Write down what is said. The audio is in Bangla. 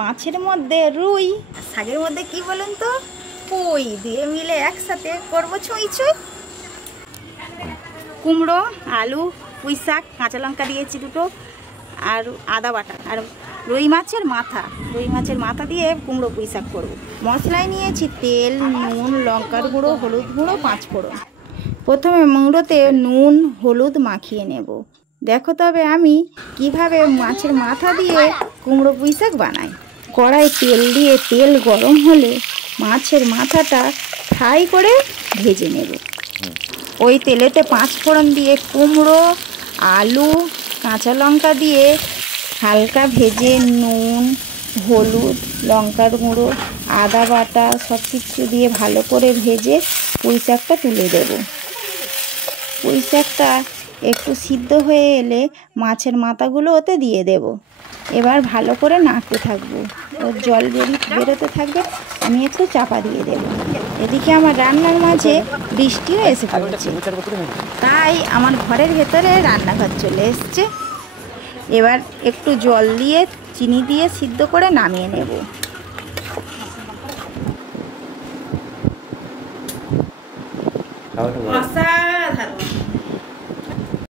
মাছের মধ্যে রুই, শাকের মধ্যে কি বলেন তো, পুঁই দিয়ে মিলে একসাথে করবো ছুঁই ছুঁই। কুমড়ো, আলু, পুঁই শাক, কাঁচা লঙ্কা দিয়েছি দুটো, আর আদা বাটা, আর রুই মাছের মাথা দিয়ে কুমড়ো পুঁই শাক করবো। মশলায় নিয়েছি তেল, নুন, লঙ্কার গুঁড়ো, হলুদ গুঁড়ো, 5 ফোড়ন। প্রথমে মুড়োতে নুন হলুদ মাখিয়ে নেব। দেখো তবে আমি কিভাবে মাছের মাথা দিয়ে কুমড়ো পুঁই শাক বানাই। কড়াই তেল দিয়ে তেল গরম হলে মাছের মাথাটা ফ্রাই করে ভেজে নেব। ওই তেলেতে 5 ফোড়ন দিয়ে কুমড়ো, আলু, কাঁচা লঙ্কা দিয়ে হালকা ভেজে নুন, হলুদ, লঙ্কার গুঁড়ো, আদা বাটা সব কিছু দিয়ে ভালো করে ভেজে পুঁই শাকটা তুলে দেব। পুঁই শাকটা একটু সিদ্ধ হয়ে এলে মাছের মাথাগুলো ওতে দিয়ে দেব। এবার ভালো করে নাড়তে থাকবো, ওর জল বেরোতে থাকবে, আমি একটু চাপা দিয়ে দেব। এদিকে আমার রান্নার মাঝে বৃষ্টিও এসে পড়েছে, তাই আমার ঘরের ভেতরে রান্নাঘর চলে এসছে। এবার একটু জল দিয়ে চিনি দিয়ে সিদ্ধ করে নামিয়ে নেব। কষা